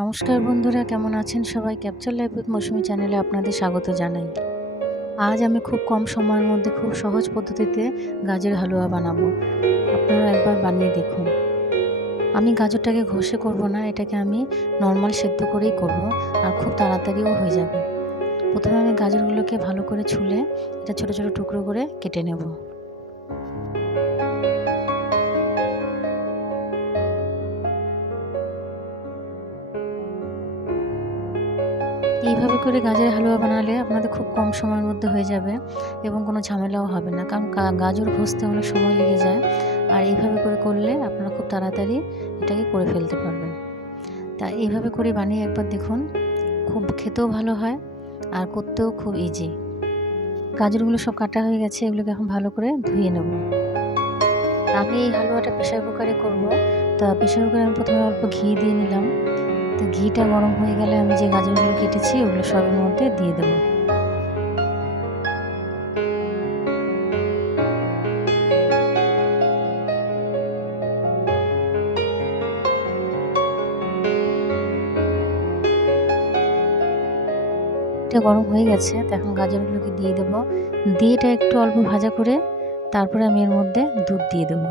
নমস্কার বন্ধুরা, কেমন আছেন সবাই? ক্যাপচার লাইফ উইথ মৌসুমী চ্যানেলে আপনাদের স্বাগত জানাই। আজ আমি খুব কম সময়ের মধ্যে খুব সহজ পদ্ধতিতে গাজর হালুয়া বানাবো। আপনারা একবার বানিয়ে দেখুন। আমি গাজরটাকে ঘষে করব না, এটাকে আমি নর্মাল সেদ্ধ করেই করব, আর খুব তাড়াতাড়িও হয়ে যাবে। প্রথমে আমি গাজরগুলোকে ভালো করে ছুলে এটা ছোট ছোট টুকরো করে কেটে নেব। এইভাবে করে গাজরের হালুয়া বানালে আপনাদের খুব কম সময়ের মধ্যে হয়ে যাবে এবং কোনো ঝামেলাও হবে না, কারণ গাজর ঘষতে অনেক সময় লেগে যায়। আর এইভাবে করে করলে আপনারা খুব তাড়াতাড়ি এটাকে করে ফেলতে পারবেন। তা এইভাবে করে বানিয়ে একবার দেখুন, খুব খেতেও ভালো হয় আর করতেও খুব ইজি। গাজরগুলো সব কাটা হয়ে গেছে, এগুলোকে এখন ভালো করে ধুয়ে নেব। আমি এই হালুয়াটা প্রেশার কুকারে করব। তা প্রেশার কুকারে আমি প্রথমে অল্প ঘি দিয়ে নিলাম। তো ঘিটা গরম হয়ে গেলে আমি যে গাজরগুলো কেটেছি ওগুলো সবের মধ্যে দিয়ে দেবো। এটা গরম হয়ে গেছে, তো এখন গাজরগুলোকে দিয়ে দেবো। দিয়ে এটা একটু অল্প ভাজা করে তারপরে আমি এর মধ্যে দুধ দিয়ে দেবো।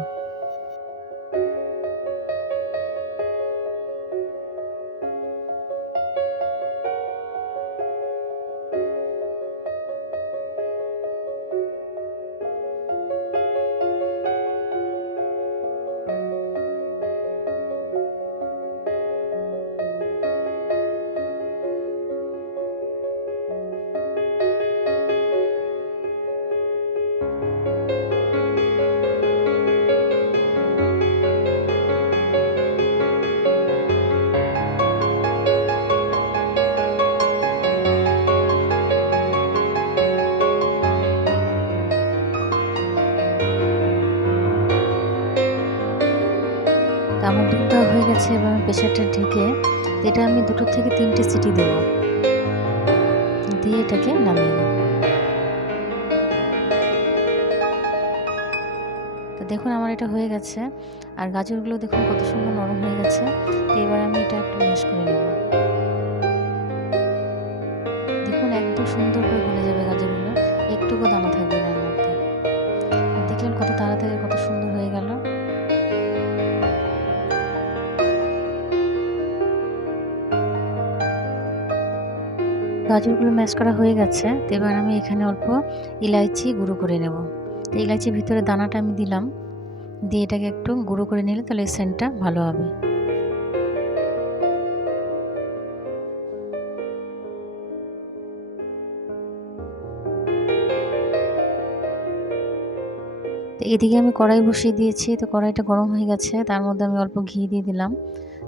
আমার দুধ দেওয়া হয়ে গেছে, এবার আমি প্রেশারটা ঢেকে এটা আমি 2 থেকে 3টে সিটি দেবো, দিয়ে এটাকে নামিয়ে নেব। তো দেখুন আমার এটা হয়ে গেছে, আর গাজরগুলো দেখুন কত সুন্দর নরম হয়ে গেছে। তো এবার আমি এটা একটু ম্যাশ করে নেব। দেখুন একদম সুন্দর করে গলে যাবে গাজরগুলো, একটুকু দানা থাকবে না এর মধ্যে। দেখলেন কত তাড়াতাড়ি কত সুন্দর হয়ে গেল। গাজরগুলো ম্যাশ করা হয়ে গেছে, তো এবার আমি এখানে অল্প ইলাইচি গুঁড়ো করে নেব। তো ইলাইচির ভিতরে দানাটা আমি দিলাম, দিয়ে এটাকে একটু গুঁড়ো করে নিলে তাহলে সেন্টটা ভালো হবে। তো এদিকে আমি কড়াই বসিয়ে দিয়েছি, তো কড়াইটা গরম হয়ে গেছে, তার মধ্যে আমি অল্প ঘি দিয়ে দিলাম।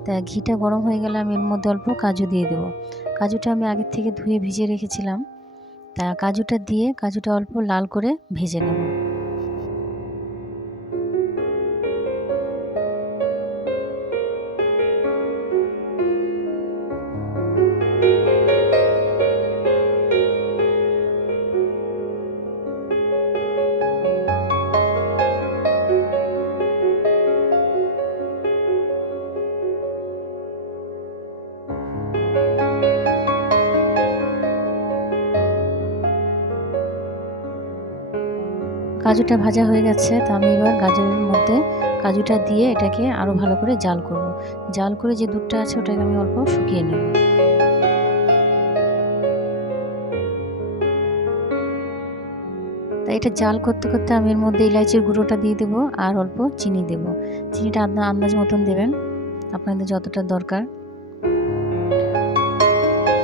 তা ঘিটা গরম হয়ে গেলে আমি এর মধ্যে অল্প কাজু দিয়ে দেবো। কাজুটা আমি আগের থেকে ধুয়ে ভিজিয়ে রেখেছিলাম। তা কাজুটা দিয়ে কাজুটা অল্প লাল করে ভেজে নেব। কাজুটা ভাজা হয়ে গেছে, তো আমি এবার গাজরের মধ্যে কাজুটা দিয়ে এটাকে আরও ভালো করে জাল করব। জাল করে যে দুধটা আছে ওটাকে আমি অল্প শুকিয়ে নেব। তাই এটা জাল করতে করতে আমি এর মধ্যে ইলাইচির গুঁড়োটা দিয়ে দেবো আর অল্প চিনি দেব। চিনিটা আন্দাজ মতন দেবেন, আপনাদের যতটা দরকার।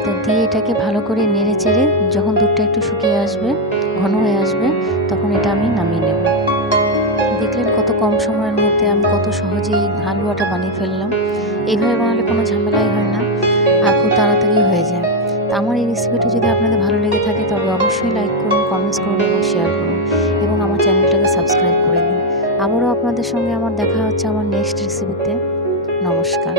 তো দিয়ে এটাকে ভালো করে নেড়ে চেড়ে যখন দুধটা একটু শুকিয়ে আসবে, ঘন হয়ে আসবে, তখন এটা আমি নামিয়ে নেব। দেখলেন কত কম সময়ের মধ্যে আমি কত সহজে এই হালুয়াটা বানিয়ে ফেললাম। এইভাবে বানালে কোনো ঝামেলাই হয় না আর খুব তাড়াতাড়ি হয়ে যায়। তো আমার এই রেসিপিটা যদি আপনাদের ভালো লেগে থাকে তবে অবশ্যই লাইক করুন, কমেন্টস করুন এবং শেয়ার করুন এবং আমার চ্যানেলটাকে সাবস্ক্রাইব করে দিন। আবারও আপনাদের সঙ্গে আমার দেখা হচ্ছে আমার নেক্সট রেসিপিতে। নমস্কার।